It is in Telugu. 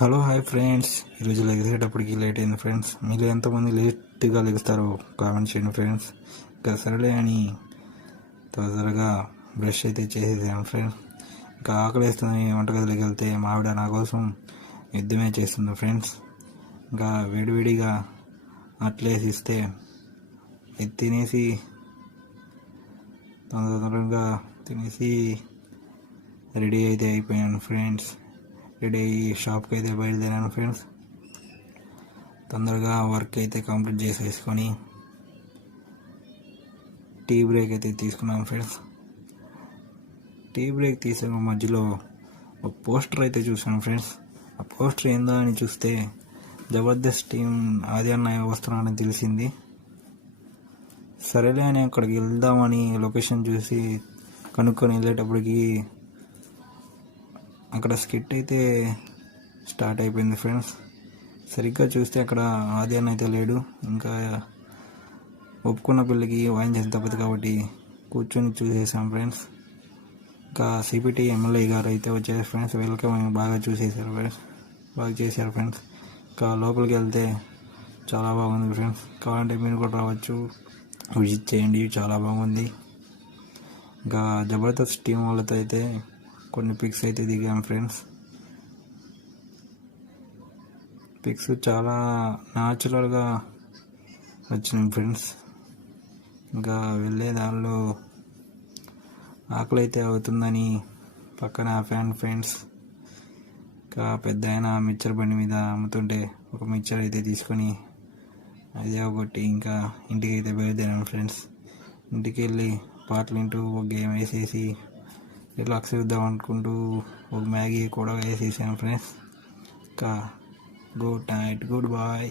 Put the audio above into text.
హలో హాయ్ ఫ్రెండ్స్, ఈరోజు లెగిసేటప్పటికి లేట్ అయింది ఫ్రెండ్స్. మీరు ఎంతమంది లేట్గా లెగుస్తారో కామెంట్ చేయండి ఫ్రెండ్స్. ఇంకా సరేలే అని త్వరగా బ్రష్ అయితే చేసేసాను ఫ్రెండ్స్. ఇంకా ఆకలి వేస్తుంది. వంటగదిలోకి వెళ్తే మా ఆవిడ నా కోసం యుద్ధమే చేస్తుంది ఫ్రెండ్స్. ఇంకా వేడివేడిగా అట్లేసి ఇస్తే ఇది తినేసి తొందరగా తినేసి రెడీ అయితే అయిపోయాను ఫ్రెండ్స్. రెడీ అయ్యి షాప్కి అయితే బయలుదేరాను ఫ్రెండ్స్. తొందరగా వర్క్ అయితే కంప్లీట్ చేసేసుకొని టీ బ్రేక్ అయితే తీసుకున్నాను ఫ్రెండ్స్. టీ బ్రేక్ తీసిన మధ్యలో ఒక పోస్టర్ అయితే చూసాను ఫ్రెండ్స్. ఆ పోస్టర్ ఏందో అని చూస్తే జబర్దస్త్ టీం ఆది అన్నయ్య వస్తున్నాడని తెలిసింది. సరేలే అని అక్కడికి వెళ్దామని లొకేషన్ చూసి కనుక్కొని వెళ్ళేటప్పటికి అక్కడ స్కిట్ అయితే స్టార్ట్ అయిపోయింది ఫ్రెండ్స్. సరిగ్గా చూస్తే అక్కడ ఆది అన్న అయితే లేడు. ఇంకా ఒప్పుకున్న పిల్లకి వాయించేసిన తప్పదు కాబట్టి కూర్చొని చూసేసాం ఫ్రెండ్స్. ఇంకా సిపిటి ఎమ్మెల్యే గారు అయితే వచ్చేసారు ఫ్రెండ్స్. వెల్కమ్ బాగా చూసేసారు ఫ్రెండ్స్, బాగా చేశారు ఫ్రెండ్స్. ఇంకా లోపలికి వెళ్తే చాలా బాగుంది ఫ్రెండ్స్. కావాలంటే మీరు కూడా రావచ్చు, విజిట్ చేయండి, చాలా బాగుంది. ఇంకా జబర్దస్త్ టీం వాళ్ళతో అయితే కొన్ని పిక్స్ అయితే దిగాం ఫ్రెండ్స్. పిక్స్ చాలా న్యాచురల్గా వచ్చినాయి ఫ్రెండ్స్. ఇంకా వెళ్ళే దానిలో ఆకలి అయితే అవుతుందని పక్కన ఫ్రెండ్స్ ఇంకా పెద్ద ఆయన మిక్చర్ బండి మీద అమ్ముతుంటే ఒక మిక్చర్ అయితే తీసుకొని అదే ఒకటి ఇంకా ఇంటికి అయితే బయలుదేరాను ఫ్రెండ్స్. ఇంటికి వెళ్ళి పాటలు వింటూ ఒక గేమ్ వేసేసి రిలాక్స్ ఇద్దాం అనుకుంటూ ఒక మ్యాగీ కూడా వేసేసాను ఫ్రెండ్స్. ఇంకా గుడ్ నైట్, గుడ్ బాయ్.